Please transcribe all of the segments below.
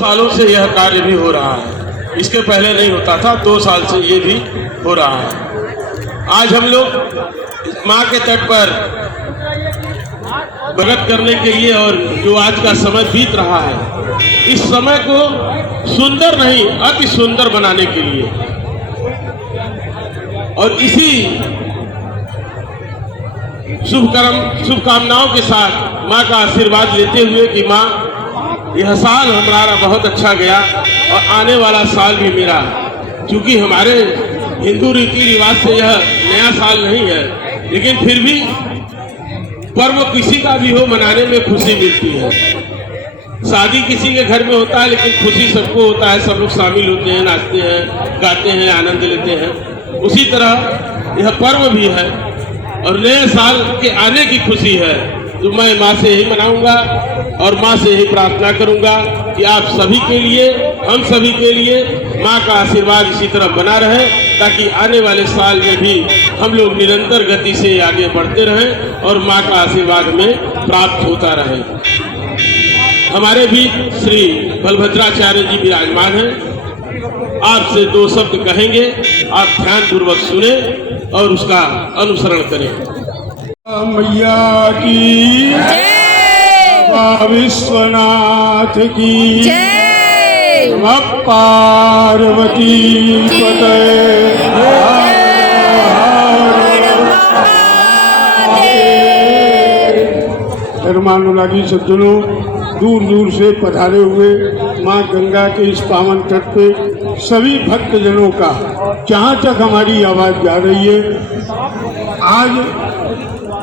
सालों से यह कार्य भी हो रहा है, इसके पहले नहीं होता था। 2 साल से ये भी हो रहा है। आज हम लोग माँ के तट पर भगत करने के लिए और जो आज का समय बीत रहा है, इस समय को सुंदर नहीं अति सुंदर बनाने के लिए और इसी शुभकामनाओं के साथ माँ का आशीर्वाद लेते हुए कि माँ यह साल हमारा बहुत अच्छा गया और आने वाला साल भी मेरा, क्योंकि हमारे हिंदू रीति रिवाज से यह नया साल नहीं है, लेकिन फिर भी पर्व किसी का भी हो मनाने में खुशी मिलती है। शादी किसी के घर में होता है, लेकिन खुशी सबको होता है, सब लोग शामिल होते हैं, नाचते हैं, गाते हैं, आनंद लेते हैं। उसी तरह यह पर्व भी है और नए साल के आने की खुशी है, तो मैं माँ से यही मनाऊंगा और माँ से यही प्रार्थना करूंगा कि आप सभी के लिए, हम सभी के लिए माँ का आशीर्वाद इसी तरह बना रहे, ताकि आने वाले साल में भी हम लोग निरंतर गति से आगे बढ़ते रहें और माँ का आशीर्वाद में प्राप्त होता रहे। हमारे भी श्री बलभद्राचार्य जी विराजमान हैं, आपसे 2 शब्द कहेंगे, आप ध्यान पूर्वक सुने और उसका अनुसरण करें। मैया की जय, विश्वनाथ की जय, पार्वती पते। धर्मानुरागी सज्जनों, दूर दूर से पधारे हुए माँ गंगा के इस पावन तट पे सभी भक्तजनों का, जहाँ तक हमारी आवाज़ जा रही है, आज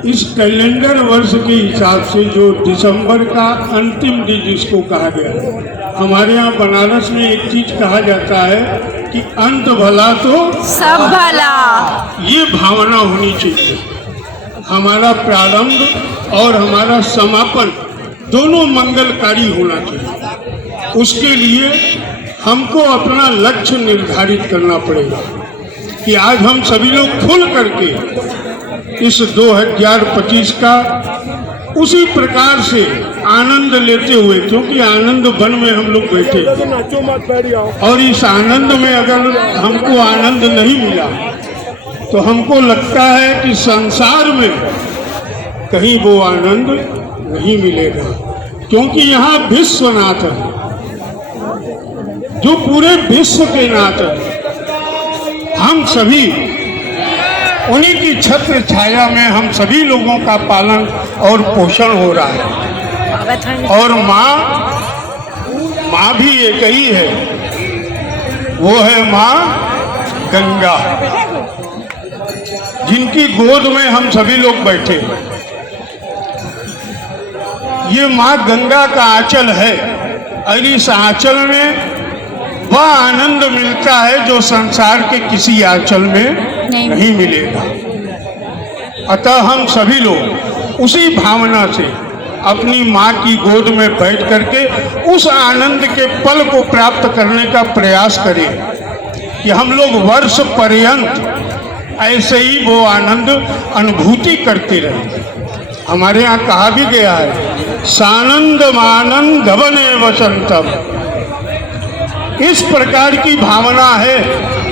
इस कैलेंडर वर्ष के हिसाब से जो दिसंबर का अंतिम दिन जिसको कहा गया है, हमारे यहाँ बनारस में एक चीज कहा जाता है कि अंत भला तो सब भला। ये भावना होनी चाहिए। हमारा प्रारंभ और हमारा समापन दोनों मंगलकारी होना चाहिए। उसके लिए हमको अपना लक्ष्य निर्धारित करना पड़ेगा कि आज हम सभी लोग खुल करके इस 2025 का उसी प्रकार से आनंद लेते हुए, क्योंकि आनंद वन में हम लोग बैठे और इस आनंद में अगर हमको आनंद नहीं मिला तो हमको लगता है कि संसार में कहीं वो आनंद नहीं मिलेगा, क्योंकि यहाँ विश्वनाथ है जो पूरे विश्व के नाथ है। हम सभी उन्हीं की छत्र छाया में हम सभी लोगों का पालन और पोषण हो रहा है। और माँ भी एक ही है, वो है माँ गंगा, जिनकी गोद में हम सभी लोग बैठे। ये माँ गंगा का आंचल है और इस आंचल में वह आनंद मिलता है जो संसार के किसी आंचल में नहीं मिलेगा। अतः हम सभी लोग उसी भावना से अपनी माँ की गोद में बैठ करके उस आनंद के पल को प्राप्त करने का प्रयास करें कि हम लोग वर्ष पर्यंत ऐसे ही वो आनंद अनुभूति करते रहे। हमारे यहाँ कहा भी गया है, सानंद मानंद बने वसंतम। इस प्रकार की भावना है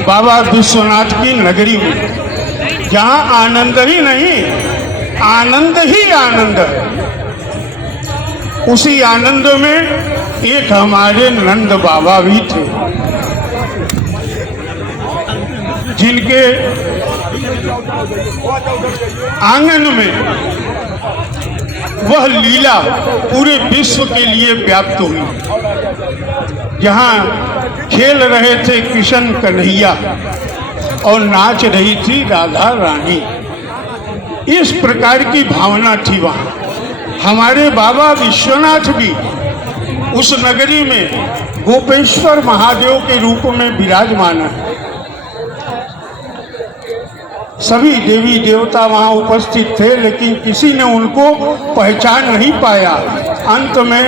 बाबा विश्वनाथ की नगरी में, जहाँ आनंद ही नहीं, आनंद ही आनंद है। उसी आनंद में एक हमारे नंद बाबा भी थे, जिनके आंगन में वह लीला पूरे विश्व के लिए व्याप्त हुई, जहाँ खेल रहे थे कृष्ण कन्हैया और नाच रही थी राधा रानी। इस प्रकार की भावना थी वहाँ। हमारे बाबा विश्वनाथ भी उस नगरी में गोपेश्वर महादेव के रूप में विराजमान है। सभी देवी देवता वहाँ उपस्थित थे, लेकिन किसी ने उनको पहचान नहीं पाया। अंत में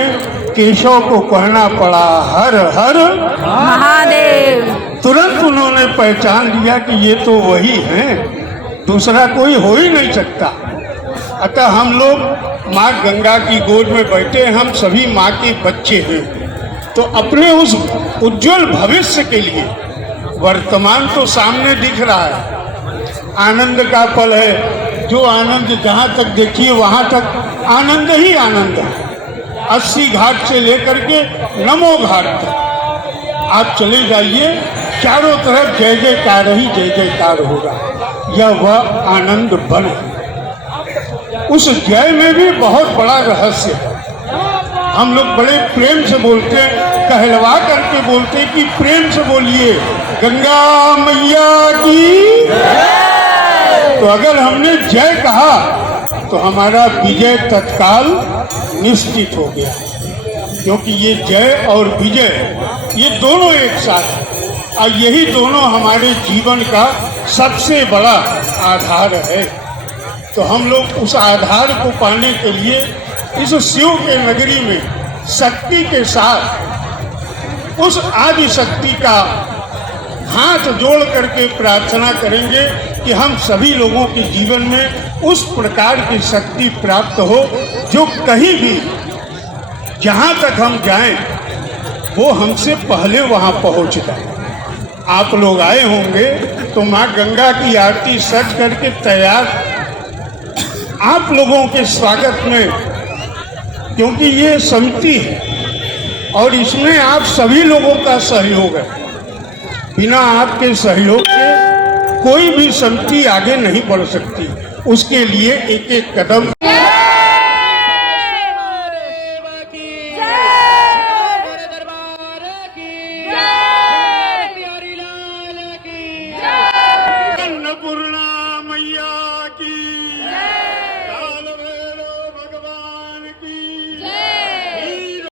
केशव को कहना पड़ा, हर हर महादेव। तुरंत उन्होंने पहचान लिया कि ये तो वही हैं, दूसरा कोई हो ही नहीं सकता। अतः हम लोग माँ गंगा की गोद में बैठे, हम सभी माँ के बच्चे हैं। तो अपने उस उज्जवल भविष्य के लिए वर्तमान तो सामने दिख रहा है, आनंद का पल है, जो आनंद जहाँ तक देखिए वहाँ तक आनंद ही आनंद है। 80 घाट से लेकर के नमो घाट तक आप चले जाइए, चारों तरफ जय जयकार ही जय जयकार होगा। यह वह आनंद बन है। उस जय में भी बहुत बड़ा रहस्य है। हम लोग बड़े प्रेम से बोलते हैं, कहलवा करके बोलते हैं कि प्रेम से बोलिए गंगा मैया की। तो अगर हमने जय कहा तो हमारा विजय तत्काल निश्चित हो गया, क्योंकि ये जय और विजय ये दोनों एक साथ हैं और यही दोनों हमारे जीवन का सबसे बड़ा आधार है। तो हम लोग उस आधार को पाने के लिए इस शिव के नगरी में शक्ति के साथ उस आदि शक्ति का हाथ जोड़ करके प्रार्थना करेंगे कि हम सभी लोगों के जीवन में उस प्रकार की शक्ति प्राप्त हो जो कहीं भी जहाँ तक हम जाएं वो हमसे पहले वहाँ पहुँच जाए। आप लोग आए होंगे तो माँ गंगा की आरती सज करके तैयार आप लोगों के स्वागत में, क्योंकि ये समिति है और इसमें आप सभी लोगों का सहयोग है। बिना आपके सहयोग के कोई भी समिति आगे नहीं बढ़ सकती। उसके लिए एक एक कदम